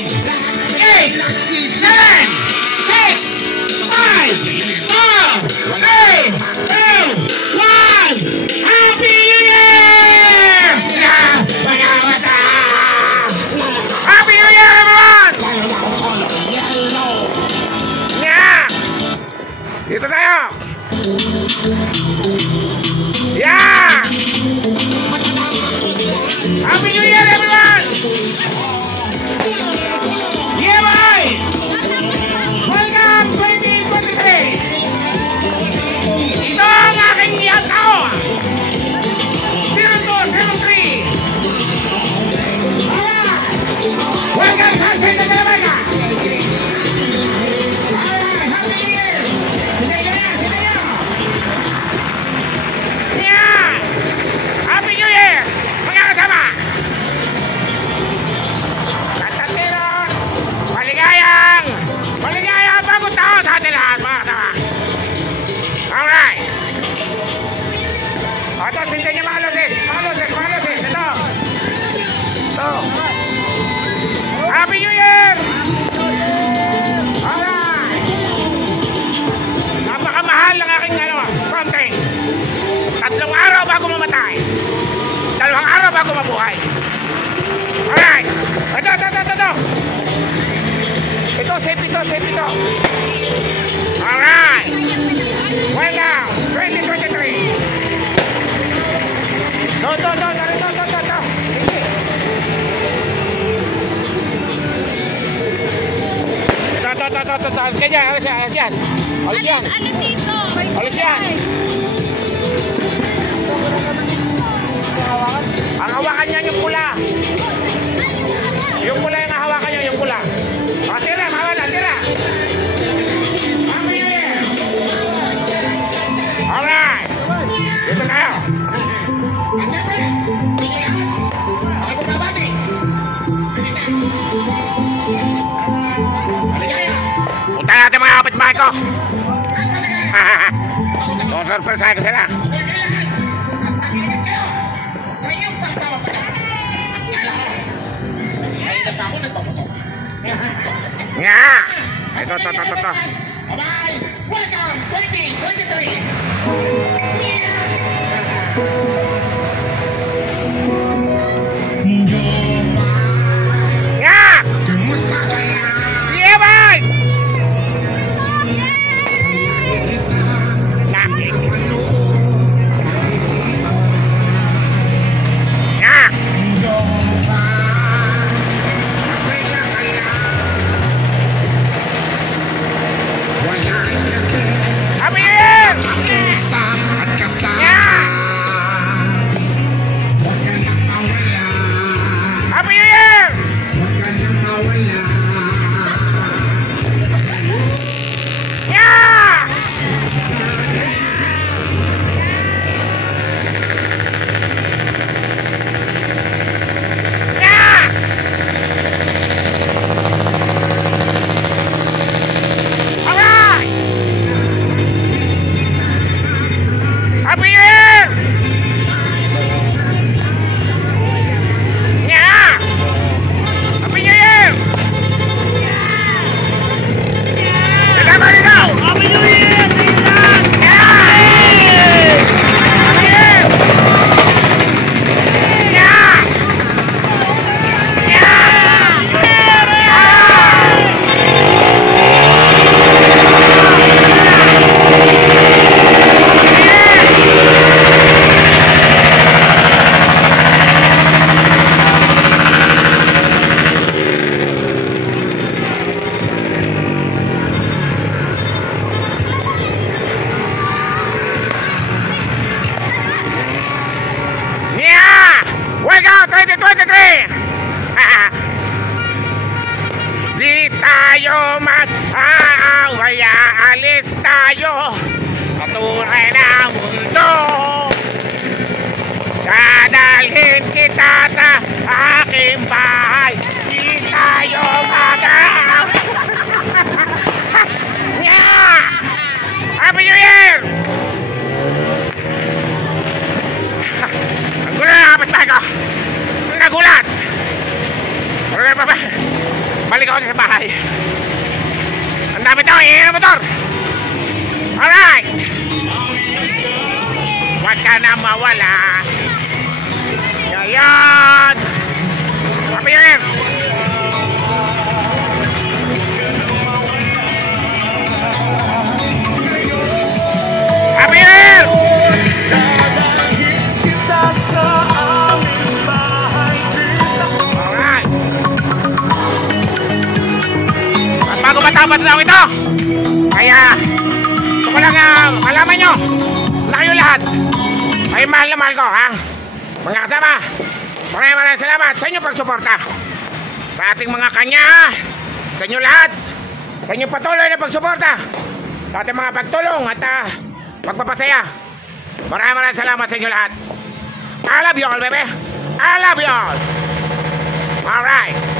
8, 7, 6, 5, 4, 3, 2, 1. Happy New Year! Happy New Year, everyone! Yeah! Dito tayo! Yeah! Happy New Year, everyone! Yeah, boy! Welcome 2023! Ito ang aking yatao! 0203! Alright! Welcome sa Santa Talabaga! Alright! Happy New Year! Sige na! Yeah! Happy New Year! Mga kasama! Maligayang bagong taon sa atin lahat, mga kasama. Alright. Ito, sintin niyo mga lusis. Ito. Happy New Year! Alright. Napakamahal ng aking something. 3 araw bago mamatay. 2 araw bago mabuhay. Alright. Ito. Ito, safe ito. Alright. Welcome, 2023. Ito. Alis yan. Ang hawakan niya yung pula. Yung pula yung hawakan niya, yung pula. Tira. Alright. Dito tayo. Punta natin mga kapitbahay ko. So, surprise ko sila. Nga! Ito. Bye-bye! Welcome 2023! Nga! Kumusta ka na? Yeah, boy! Nakik! Nga! Happy New Year! Yeah! Happy New Year! Yeah! Yeah! Alright! Happy New Year! Yeah! Happy New Year! Happy New Year! Welcome 2023! Di tayo mag-aaway, alis tayo sa tunay na mundo. Dadalhin kita sa aking bahay. Di tayo mag-aaway. Happy New Year! Ang gulat na kapit tayo. Nagulat! Okay, bye-bye. Balik ako sa bahay. Ang dami tao, ingin ang motor. Alright. Huwag ka na mawala. Ayan. Happy New Year. Happy New Year. Alright. At bago matapos na ako ito, kaya gusto ko lang malaman nyo na kayo lahat ay mahal na mahal ko, ha? Mga kasama, maraming salamat sa inyong pagsuporta sa ating mga kanya, sa inyo lahat, sa inyong patuloy na pagsuporta, sa ating mga pagtulong at pagpapasaya. Maraming salamat sa inyo lahat. I love you all, baby. I love you all. Alright.